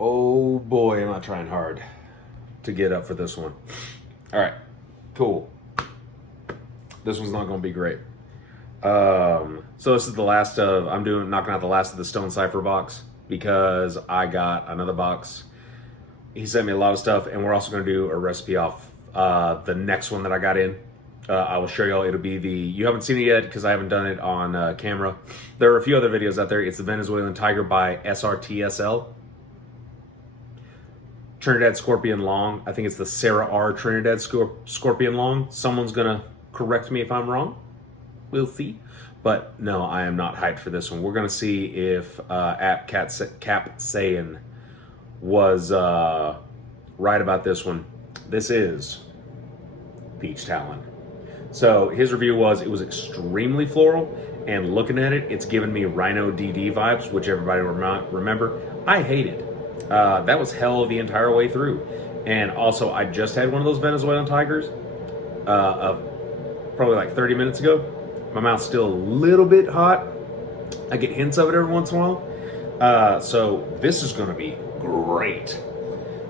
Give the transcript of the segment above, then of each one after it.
Oh boy, am I trying hard to get up for this one. All right, cool. This one's not going to be great. So this is the last of, knocking out the last of the Stone Cipher box because I got another box. He sent me a lot of stuff, and we're also going to do a recipe off the next one that I got in. I will show y'all. It'll be you haven't seen it yet because I haven't done it on camera. There are a few other videos out there. It's the Venezuelan Tiger by SRTSL. Trinidad Scorpion Long. I think it's the Sarah R. Trinidad Scorpion Long. Someone's going to correct me if I'm wrong. We'll see. But no, I am not hyped for this one. We're going to see if Cap Sayin was right about this one. This is Peach Talon. So his review was, it was extremely floral, and looking at it, it's giving me Rhino DD vibes, which everybody remember. I hated. That was hell the entire way through. And also, I just had one of those Venezuelan Tigers probably like 30 minutes ago. My mouth's still a little bit hot. I get hints of it every once in a while. So this is going to be great.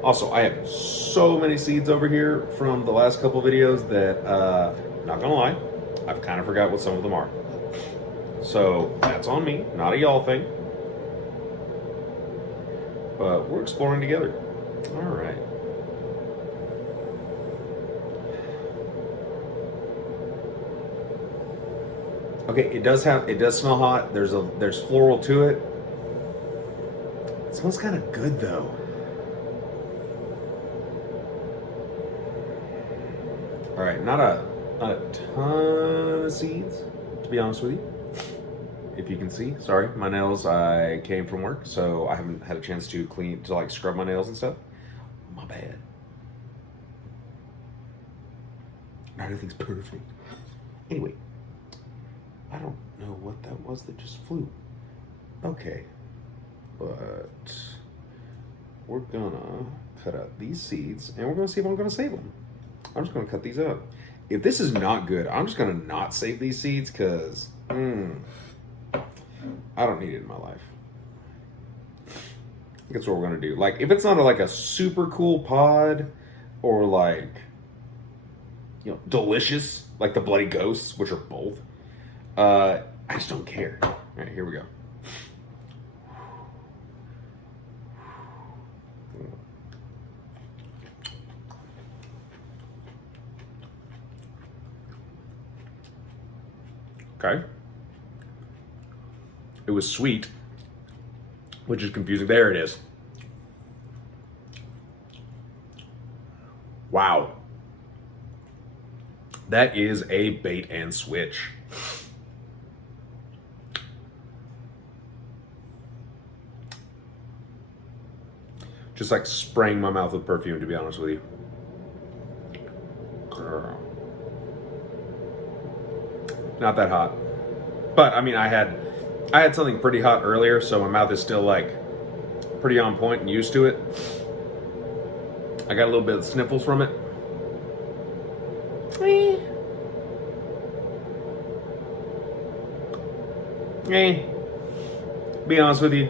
Also, I have so many seeds over here from the last couple videos that, not gonna lie, I've kind of forgot what some of them are. So that's on me, not a y'all thing. But we're exploring together. All right. Okay, it does smell hot. There's floral to it. It smells kind of good though. All right, not a ton of seeds, to be honest with you. If you can see, sorry, my nails. I came from work, so I haven't had a chance to like scrub my nails and stuff. My bad. Not everything's perfect. Anyway, I don't know what that was that just flew. Okay, but we're gonna cut out these seeds, and we're gonna see if I'm gonna save them. I'm just gonna cut these out. If this is not good, I'm just gonna not save these seeds because I don't need it in my life. I think that's what we're gonna do. Like, if it's not like a super cool pod or like, you know, delicious, like the Bloody Ghosts, which are both, I just don't care. All right, here we go. Okay. It was sweet, which is confusing. There it is. Wow. That is a bait and switch. Just like spraying my mouth with perfume, to be honest with you. Girl. Not that hot. But I mean, I had something pretty hot earlier, so my mouth is still like pretty on point and used to it. I got a little bit of sniffles from it. Be honest with you,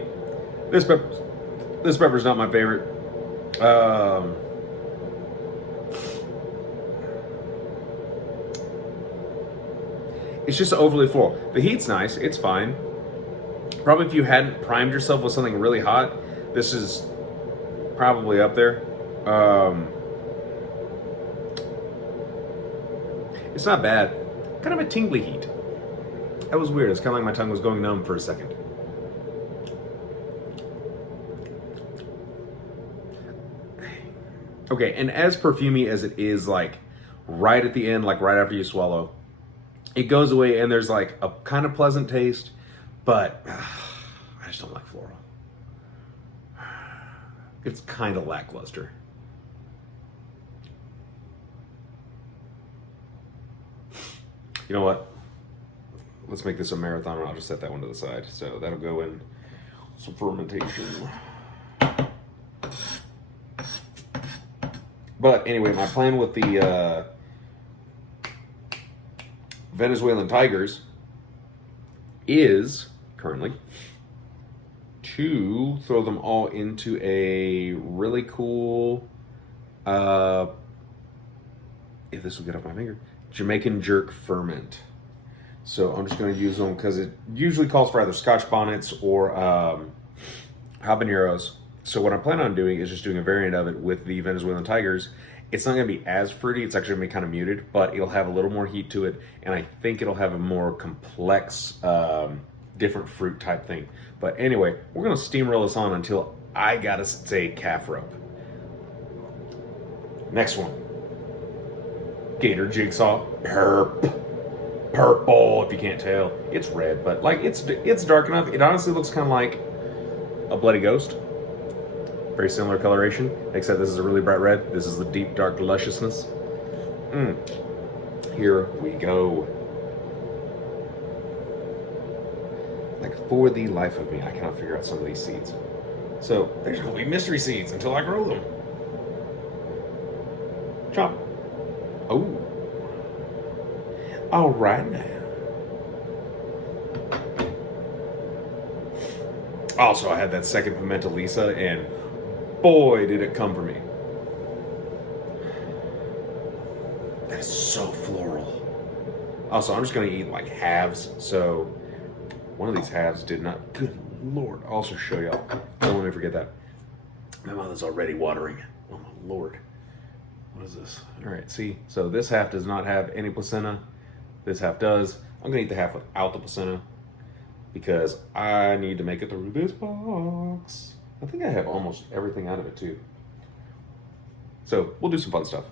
this pepper's not my favorite. It's just overly full. The heat's nice, it's fine. Probably if you hadn't primed yourself with something really hot, this is probably up there. It's not bad. Kind of a tingly heat. That was weird. It's kind of like my tongue was going numb for a second. Okay, and as perfumey as it is, like right at the end, like right after you swallow, it goes away and there's like a kind of pleasant taste, but I just don't like floral. It's kind of lackluster. You know what? Let's make this a marathon and I'll just set that one to the side. So that'll go in some fermentation. But anyway, my plan with the Venezuelan Tigers is currently to throw them all into a really cool, if this will get off my finger, Jamaican jerk ferment. So I'm just going to use them because it usually calls for either Scotch bonnets or habaneros. So what I plan on doing is just doing a variant of it with the Venezuelan tigers. It's not going to be as fruity. It's actually going to be kind of muted, but it'll have a little more heat to it, and I think it'll have a more complex, different fruit type thing. But anyway, we're going to steamroll this on until I got to say calf rope. Next one. Gator Jigsaw purple, if you can't tell. It's red, but like it's dark enough. It honestly looks kind of like a bloody ghost. Very similar coloration, except this is a really bright red. This is the deep dark lusciousness. Here we go. Like, for the life of me, I cannot figure out some of these seeds. So there's gonna be mystery seeds until I grow them. Chop. Oh. All right now. Also, I had that second pimenta lisa, and boy, did it come for me. That is so floral. Also, I'm just going to eat like halves, so one of these halves did not. Good Lord. I'll also show y'all. Don't let me forget that. My mouth is already watering. Oh my Lord. What is this? All right, see? So this half does not have any placenta. This half does. I'm going to eat the half without the placenta because I need to make it through this box. I think I have almost everything out of it too. So we'll do some fun stuff.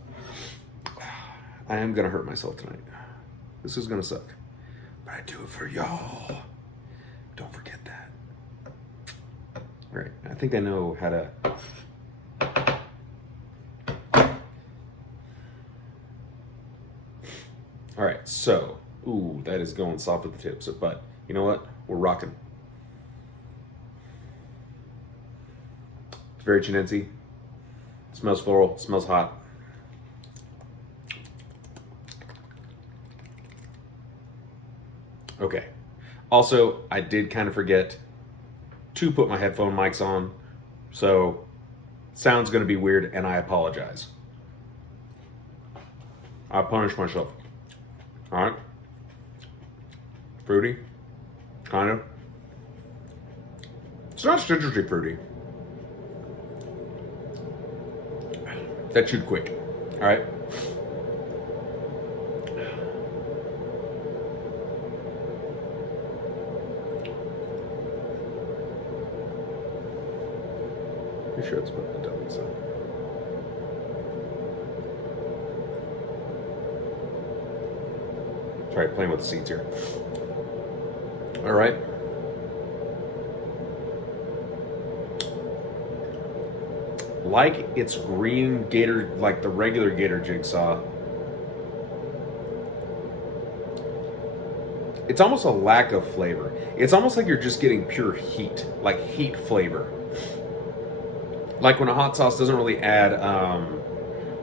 I am going to hurt myself tonight. This is going to suck. But I do it for y'all. Don't forget that. All right, I think I know how to... All right, so, ooh, that is going soft at the tips, but you know what? We're rocking. It's very chinensi. Smells floral, smells hot. Okay. Also, I did kind of forget to put my headphone mics on, so sound's going to be weird, and I apologize. I punish myself. All right. Fruity. Kind of. It's not citrusy fruity. That chewed quick. All right. Pretty sure it's what the devil said. Sorry, playing with the seeds here. All right. Like it's green Gator, like the regular Gator Jigsaw. It's almost a lack of flavor. It's almost like you're just getting pure heat, like heat flavor. Like when a hot sauce doesn't really add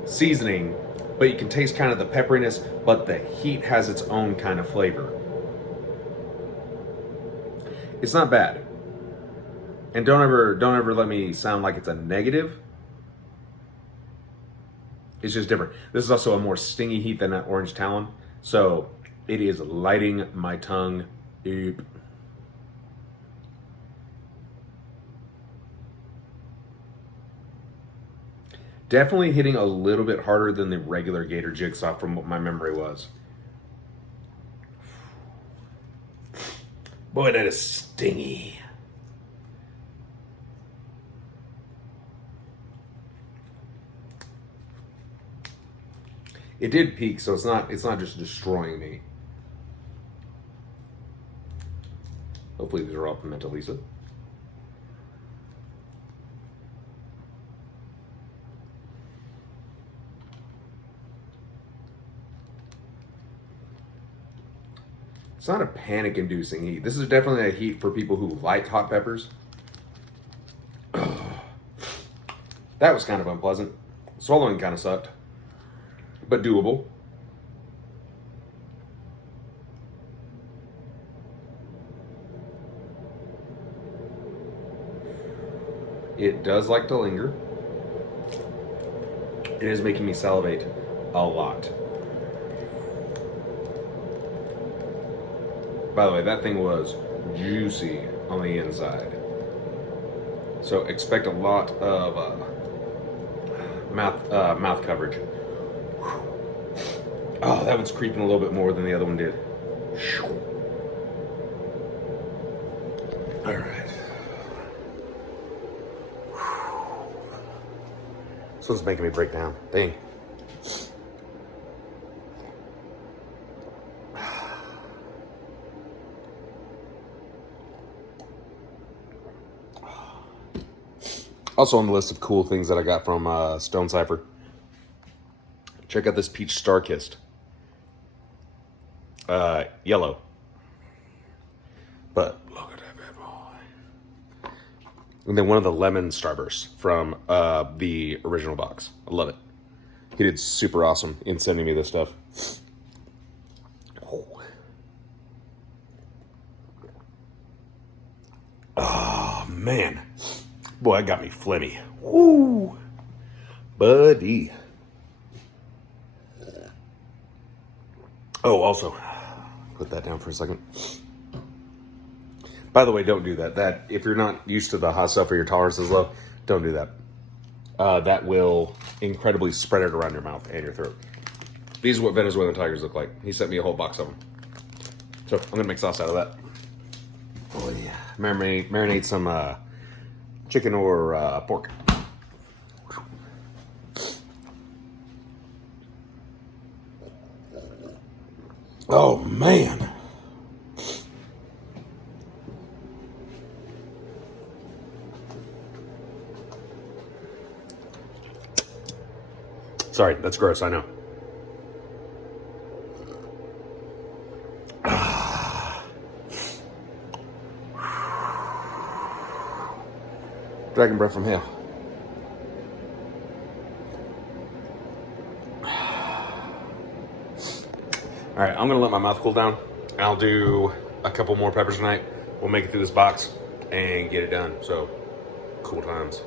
seasoning, but you can taste kind of the pepperiness, but the heat has its own kind of flavor. It's not bad. And don't ever let me sound like it's a negative. It's just different. This is also a more stingy heat than that orange Talon. So it is lighting my tongue up. Definitely hitting a little bit harder than the regular Gator Jigsaw from what my memory was. Boy, that is stingy. It did peak, so it's not just destroying me. Hopefully these are all pimenta lisa. It's not a panic-inducing heat. This is definitely a heat for people who like hot peppers. That was kind of unpleasant. Swallowing kind of sucked, but doable. It does like to linger. It is making me salivate a lot. By the way, that thing was juicy on the inside. So expect a lot of mouth coverage. Oh, that one's creeping a little bit more than the other one did. All right. This one's making me break down. Dang. Also on the list of cool things that I got from Stone Cipher. Check out this Peach Star-Kissed. Yellow. But look at that bad boy. And then one of the lemon Starbursts from the original box. I love it. He did super awesome in sending me this stuff. Oh, man. Boy, that got me phlegmy. Woo! Buddy. Oh, also, put that down for a second. By the way, don't do that. That if you're not used to the hot stuff or your tolerance is low, don't do that. That will incredibly spread it around your mouth and your throat. These are what Venezuelan tigers look like. He sent me a whole box of them. So I'm gonna make sauce out of that. Oh yeah. Marinate some chicken or pork. Oh man. Sorry, that's gross, I know. Dragon breath from hell. All right, I'm gonna let my mouth cool down. I'll do a couple more peppers tonight. We'll make it through this box and get it done. So, cool times.